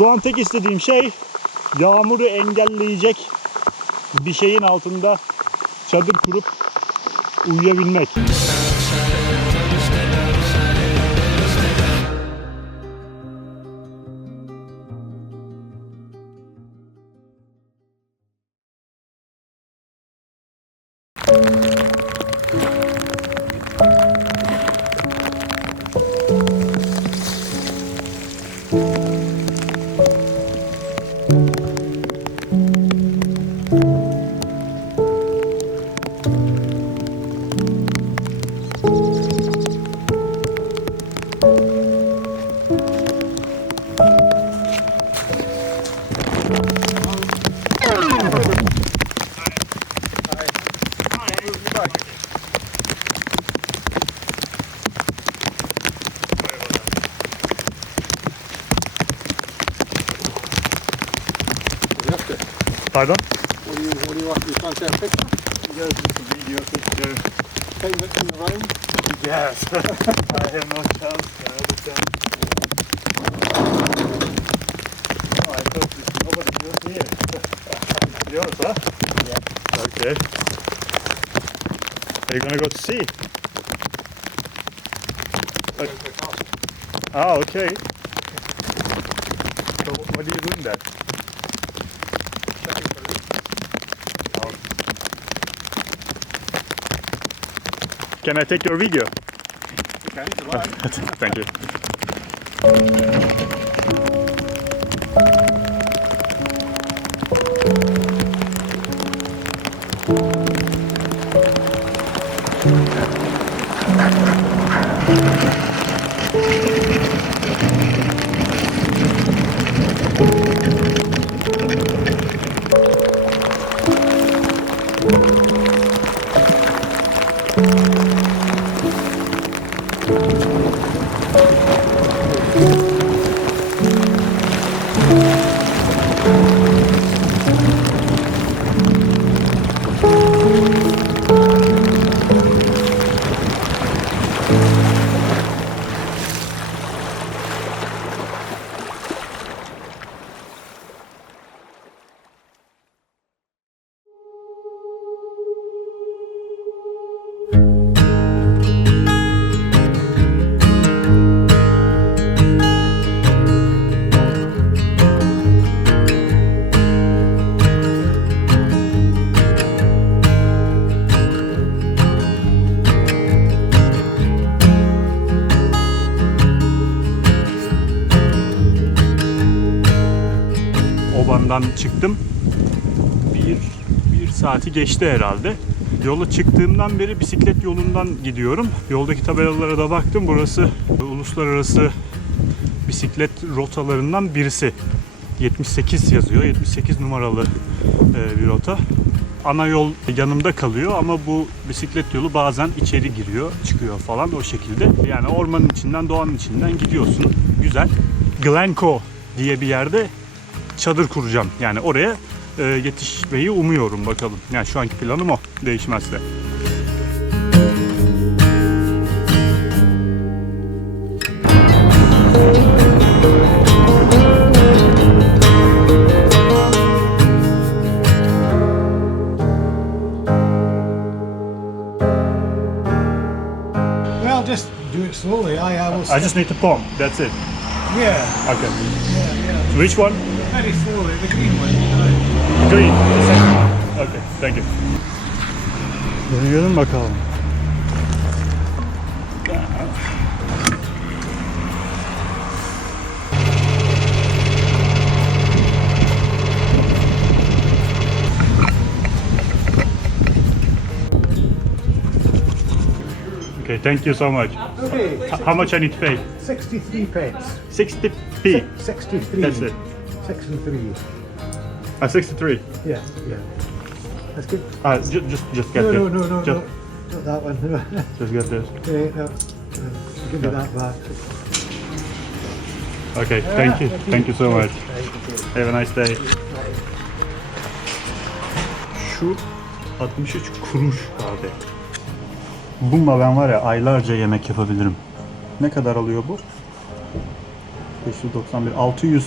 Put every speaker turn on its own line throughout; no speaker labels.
Şu an tek istediğim şey yağmuru engelleyecek bir şeyin altında çadır kurup uyuyabilmek. Pardon?
What do you, what do you want? You can't take a picture?
Yes, video picture.
Take it in the rain?
Yes. I have no chance. I understand. Oh, I thought this, nobody was here. Yours, huh? Yeah. Okay. Are you gonna go to sea? Ah, okay. So what are you doing there? Can I take your video?
Okay, it's ah, all right.
Thank you. Thank you. Çıktım. Bir, bir saati geçti herhalde. Yola çıktığımdan beri bisiklet yolundan gidiyorum. Yoldaki tabelalara da baktım. Burası uluslararası bisiklet rotalarından birisi. 78 yazıyor. 78 numaralı e, bir rota. Ana yol yanımda kalıyor ama bu bisiklet yolu bazen içeri giriyor, çıkıyor falan o şekilde. Yani ormanın içinden, doğanın içinden gidiyorsun. Güzel. Glencoe diye bir yerde çadır kuracağım. Yani oraya e, yetişmeyi umuyorum bakalım. Yani şu anki planım o değişmezse.
Well, just do it slowly. I, I will.
I just need to pump. That's it.
Yeah,
Okay.
yeah, yeah.
Which one?
Very slowly. The green one. Right.
Green. The second one. Okay. Thank you. Yürüyelim bakalım. Okay, thank you so much.
Okay.
H- How much I need to pay?
63 pence.
60p.
63.
That's it.
63.
Uh, 63.
Yeah, yeah. That's good.
Uh, just, just, just get
No,
this.
no, no, no,
just,
no. Not that one.
just get this.
okay, no. Uh, give me that back.
Okay, thank you. Thank you so much. Have a nice day. Şu 63 kuruş abi. Bununla ben var ya aylarca yemek yapabilirim. Ne kadar alıyor bu? 591, 600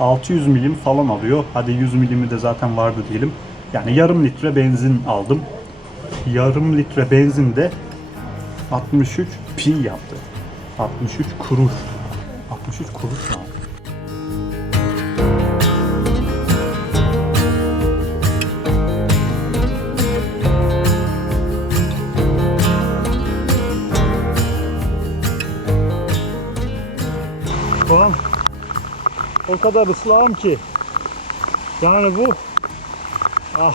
600 milim falan alıyor. Hadi 100 milimi de zaten vardı diyelim. Yani yarım litre benzin aldım. Yarım litre benzin de 63 pi yaptı. 63 kuruş. 63 kuruş ya. O kadar ıslahım ki yani bu ah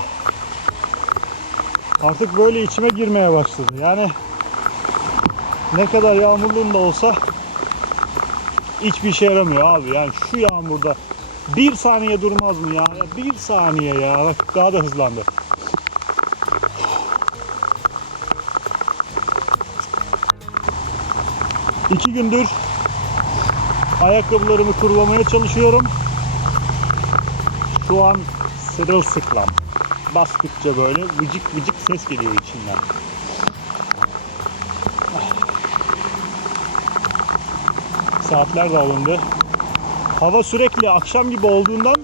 artık böyle içime girmeye başladı. Yani ne kadar yağmurluğum da olsa hiçbir işe yaramıyor abi. Yani şu yağmurda bir saniye durmaz mı ya? Bir saniye ya. Bak daha da hızlandı. İki gündür ayakkabılarımı kurulamaya çalışıyorum. Şu an sırılsıklam. Bastıkça böyle vıcık vıcık ses geliyor içinden. Saatler de alındı. Hava sürekli akşam gibi olduğundan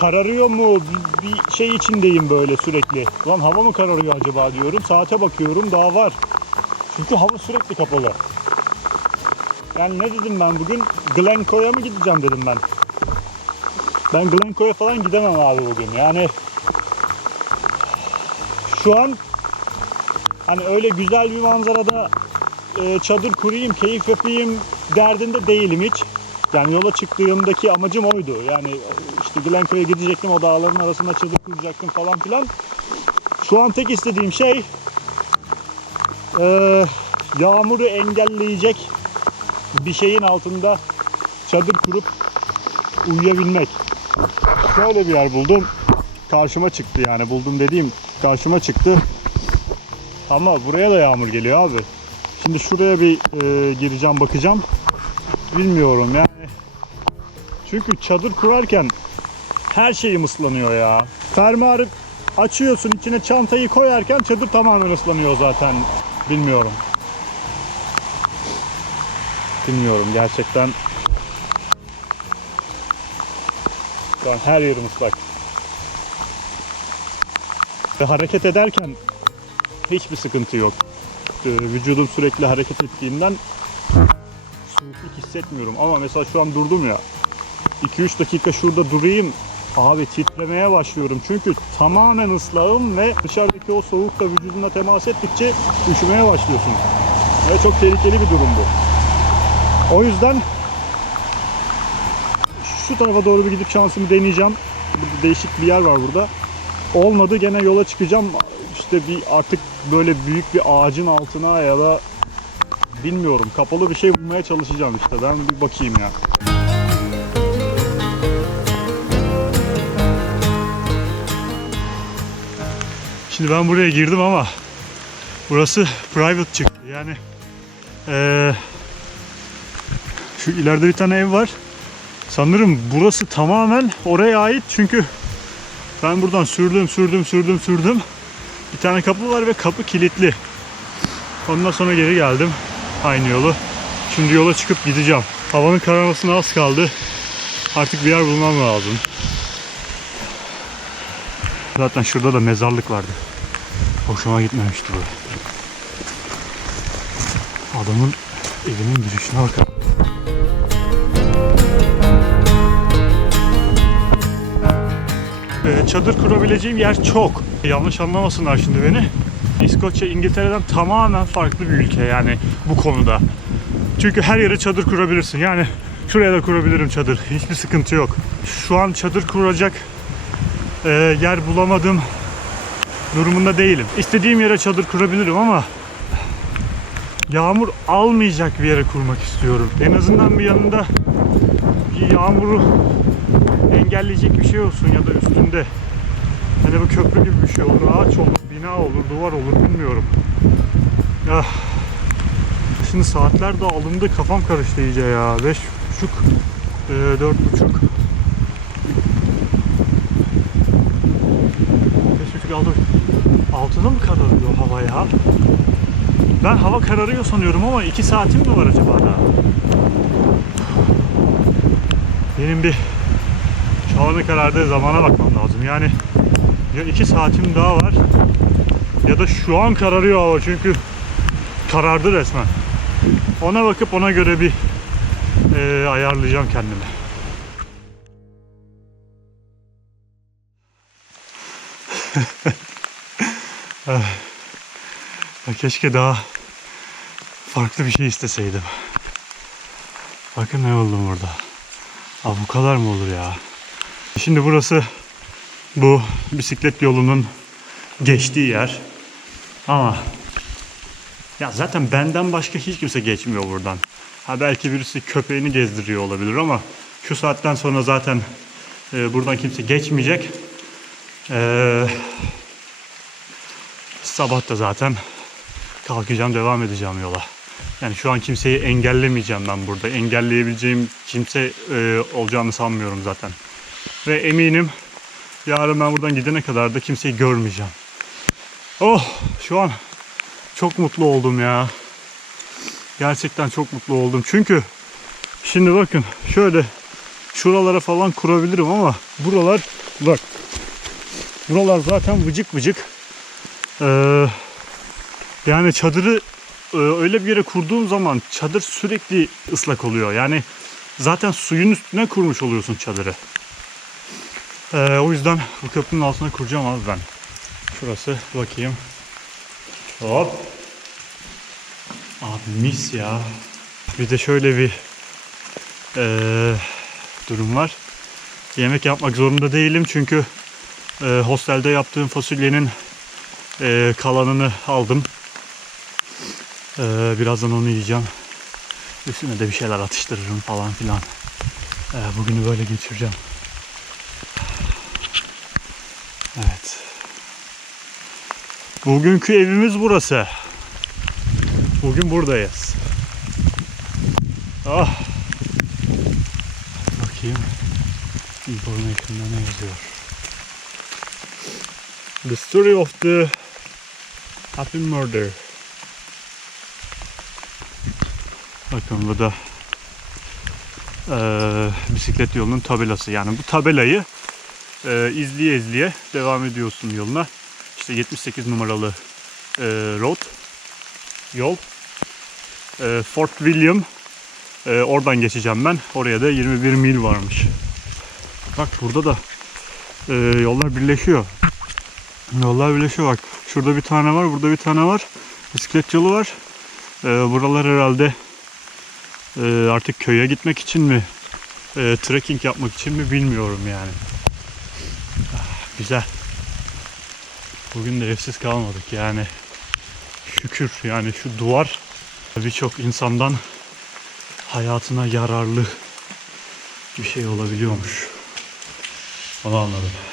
kararıyor mu? Bir, şey içindeyim böyle sürekli. Lan hava mı kararıyor acaba diyorum. Saate bakıyorum daha var. Çünkü hava sürekli kapalı. Yani ne dedim ben bugün? Glencoe'ya mı gideceğim dedim ben. Ben Glencoe'ya falan gidemem abi bugün. Yani şu an hani öyle güzel bir manzarada e, çadır kurayım, keyif yapayım derdinde değilim hiç. Yani yola çıktığımdaki amacım oydu. Yani işte Glencoe'ya gidecektim, o dağların arasında çadır kuracaktım falan filan. Şu an tek istediğim şey e, yağmuru engelleyecek bir şeyin altında çadır kurup uyuyabilmek. Şöyle bir yer buldum. Karşıma çıktı yani buldum dediğim karşıma çıktı. Ama buraya da yağmur geliyor abi. Şimdi şuraya bir e, gireceğim bakacağım. Bilmiyorum yani. Çünkü çadır kurarken her şeyim ıslanıyor ya. Fermuarı açıyorsun içine çantayı koyarken çadır tamamen ıslanıyor zaten. Bilmiyorum. Bilmiyorum gerçekten. Şu an her yerim ıslak. Ve hareket ederken hiçbir sıkıntı yok. Ee, Vücudum sürekli hareket ettiğinden soğukluk hissetmiyorum. Ama mesela şu an durdum ya. 2-3 dakika şurada durayım. Abi titremeye başlıyorum. Çünkü tamamen ıslahım ve dışarıdaki o soğukla vücuduna temas ettikçe üşümeye başlıyorsun. Ve çok tehlikeli bir durum bu. O yüzden şu tarafa doğru bir gidip şansımı deneyeceğim. Burada değişik bir yer var burada. Olmadı gene yola çıkacağım. İşte bir artık böyle büyük bir ağacın altına ya da bilmiyorum kapalı bir şey bulmaya çalışacağım işte. Ben bir bakayım ya. Şimdi ben buraya girdim ama burası private çıktı. Yani eee şu ileride bir tane ev var. Sanırım burası tamamen oraya ait çünkü ben buradan sürdüm sürdüm sürdüm sürdüm. Bir tane kapı var ve kapı kilitli. Ondan sonra geri geldim. Aynı yolu. Şimdi yola çıkıp gideceğim. Havanın kararmasına az kaldı. Artık bir yer bulmam lazım. Zaten şurada da mezarlık vardı. Hoşuma gitmemişti bu. Adamın evinin girişine bakar. Çadır kurabileceğim yer çok. Yanlış anlamasınlar şimdi beni. İskoçya İngiltere'den tamamen farklı bir ülke yani bu konuda. Çünkü her yere çadır kurabilirsin. Yani şuraya da kurabilirim çadır. Hiçbir sıkıntı yok. Şu an çadır kuracak e, yer bulamadım durumunda değilim. İstediğim yere çadır kurabilirim ama yağmur almayacak bir yere kurmak istiyorum. En azından bir yanında yağmuru engelleyecek bir şey olsun ya da üstünde. Hani bu köprü gibi bir şey olur, ağaç olur, bina olur, duvar olur bilmiyorum. Ya şimdi saatler de alındı, kafam karıştı iyice ya. Beş buçuk, e, dört buçuk. Beş buçuk, altı. Altına mı kararıyor hava ya? Ben hava kararıyor sanıyorum ama iki saatim mi var acaba daha? Benim bir havanın karardığı zamana bakmam lazım. Yani ya iki saatim daha var ya da şu an kararıyor hava çünkü karardı resmen. Ona bakıp ona göre bir eee, ayarlayacağım kendimi. Ya Keşke daha farklı bir şey isteseydim. Bakın ne oldu burada. Aa, bu kadar mı olur ya? Şimdi burası bu bisiklet yolunun geçtiği yer. Ama ya zaten benden başka hiç kimse geçmiyor buradan. Ha belki birisi köpeğini gezdiriyor olabilir ama şu saatten sonra zaten e, buradan kimse geçmeyecek. Eee sabah da zaten kalkacağım devam edeceğim yola. Yani şu an kimseyi engellemeyeceğim ben burada. Engelleyebileceğim kimse e, olacağını sanmıyorum zaten. Ve eminim yarın ben buradan gidene kadar da kimseyi görmeyeceğim. Oh şu an çok mutlu oldum ya. Gerçekten çok mutlu oldum. Çünkü şimdi bakın şöyle şuralara falan kurabilirim ama buralar bak buralar zaten vıcık vıcık. Ee, yani çadırı e, öyle bir yere kurduğum zaman çadır sürekli ıslak oluyor. Yani zaten suyun üstüne kurmuş oluyorsun çadırı. Ee, o yüzden bu köprünün altına kuracağım abi ben. Şurası bakayım. Hop. Abi mis ya. Bir de şöyle bir eee, durum var. Yemek yapmak zorunda değilim çünkü eee, hostelde yaptığım fasulyenin eee, kalanını aldım. Eee, birazdan onu yiyeceğim. Üstüne de bir şeyler atıştırırım falan filan. Eee, bugünü böyle geçireceğim. Bugünkü evimiz burası. Bugün buradayız. Ah. Bakayım. Information'da ne yazıyor? The story of the happy murder. Bakın bu da eee, bisiklet yolunun tabelası. Yani bu tabelayı eee, izleye izleye devam ediyorsun yoluna. İşte 78 numaralı eee, road yol. Eee, Fort William. Eee, oradan geçeceğim ben. Oraya da 21 mil varmış. Bak burada da eee, yollar birleşiyor. Yollar birleşiyor bak. Şurada bir tane var, burada bir tane var. Bisiklet yolu var. Eee, buralar herhalde eee, artık köye gitmek için mi, eee, trekking yapmak için mi bilmiyorum yani. Ah, güzel. Bugün de evsiz kalmadık yani. Şükür yani şu duvar birçok insandan hayatına yararlı bir şey olabiliyormuş. Onu anladım.